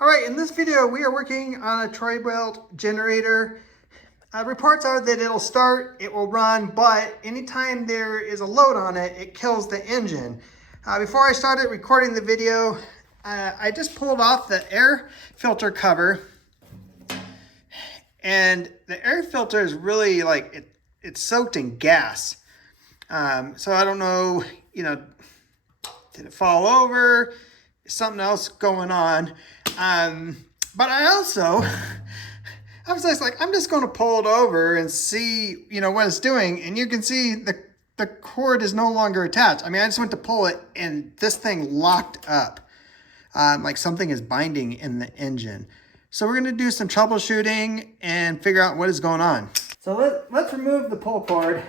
All right, in this video, we are working on a troy-bilt generator. Reports are that it'll start, it will run, but anytime there is a load on it, it kills the engine. Before I started recording the video, I just pulled off the air filter cover. And the air filter is really like, it's soaked in gas. So I don't know, did it fall over? Is something else going on? But I was just like, I'm just going to pull it over and see, what it's doing. And you can see the cord is no longer attached. I mean, I just went to pull it and this thing locked up. Like something is binding in the engine. So we're going to do some troubleshooting and figure out what is going on. So let's remove the pull cord.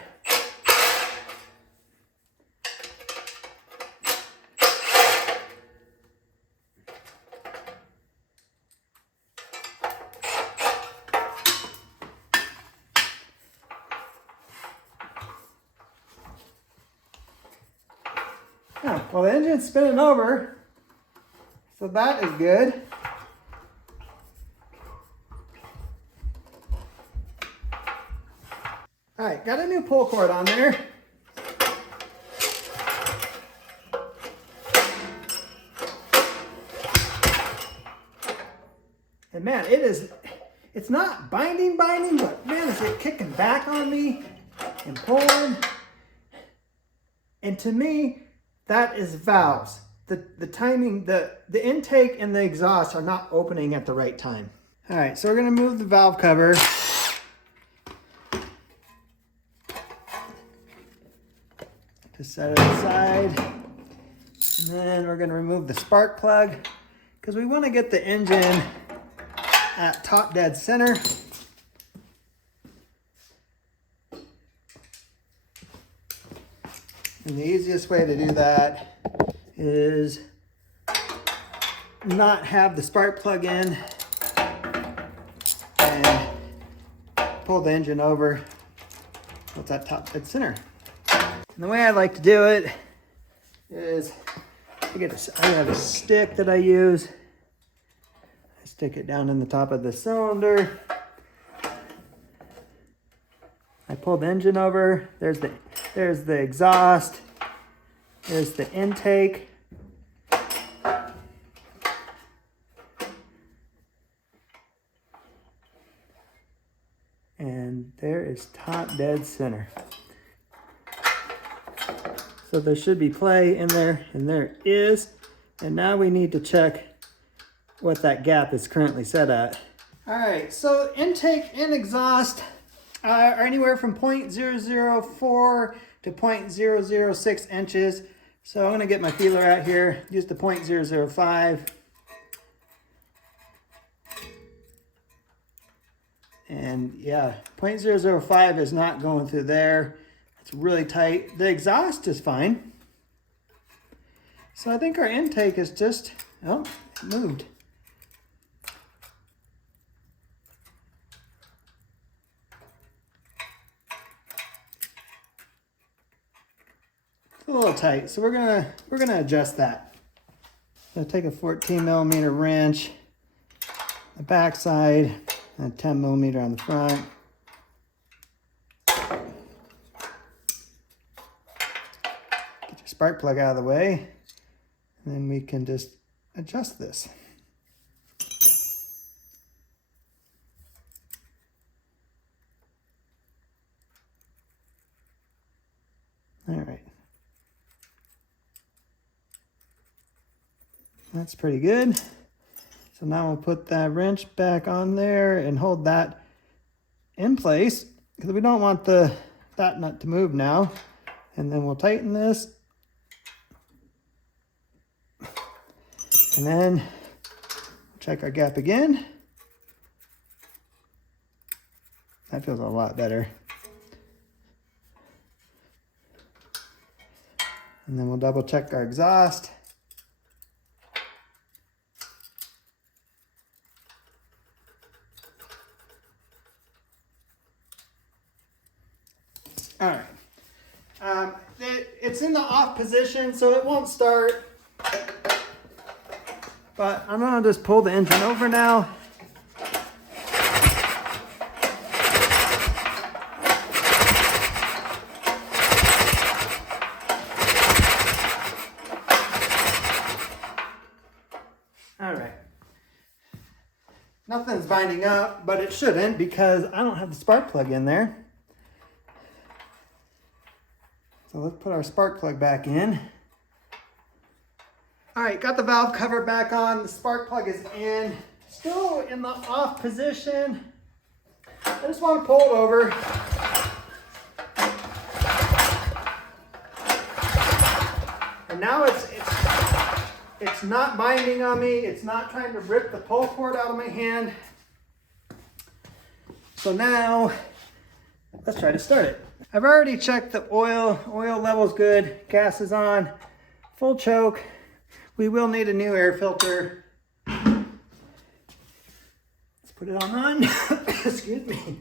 Oh, well, the engine's spinning over, so that is good. All right, got a new pull cord on there. And man, it's not binding, but man, is it kicking back on me and pulling. And to me, that is valves. The timing, the intake and the exhaust are not opening at the right time. All right, so we're gonna move the valve cover. Just set it aside. And then we're gonna remove the spark plug because we wanna get the engine at top dead center. And the easiest way to do that is not have the spark plug in and pull the engine over so it's at top dead center. And the way I like to do it is I have a stick that I use. I stick it down in the top of the cylinder. I pull the engine over. There's the exhaust. There's the intake. And there is top dead center. So there should be play in there, and there is. And now we need to check what that gap is currently set at. All right, so intake and exhaust are anywhere from 0.004 to 0.006 inches. So I'm gonna get my feeler out here, use the 0.005. And yeah, 0.005 is not going through there. It's really tight. The exhaust is fine. So I think our intake is just, oh, it moved. It's a little tight, so we're gonna adjust that. So take a 14mm wrench, the back side, and 10mm on the front. Get your spark plug out of the way, and then we can just adjust this. All right. That's pretty good. So now we'll put that wrench back on there and hold that in place because we don't want that nut to move now. And then we'll tighten this. And then check our gap again. That feels a lot better. And then we'll double check our exhaust. All right. It's in the off position, so it won't start. But I'm gonna just pull the engine over now. All right. Nothing's binding up, but it shouldn't because I don't have the spark plug in there. So let's put our spark plug back in. All right, got the valve cover back on. The spark plug is in. Still in the off position. I just want to pull it over. And now it's not binding on me. It's not trying to rip the pull cord out of my hand. So now, let's try to start it. I've already checked the oil. Oil level's good. Gas is on. Full choke. We will need a new air filter. Let's put it on. Excuse me.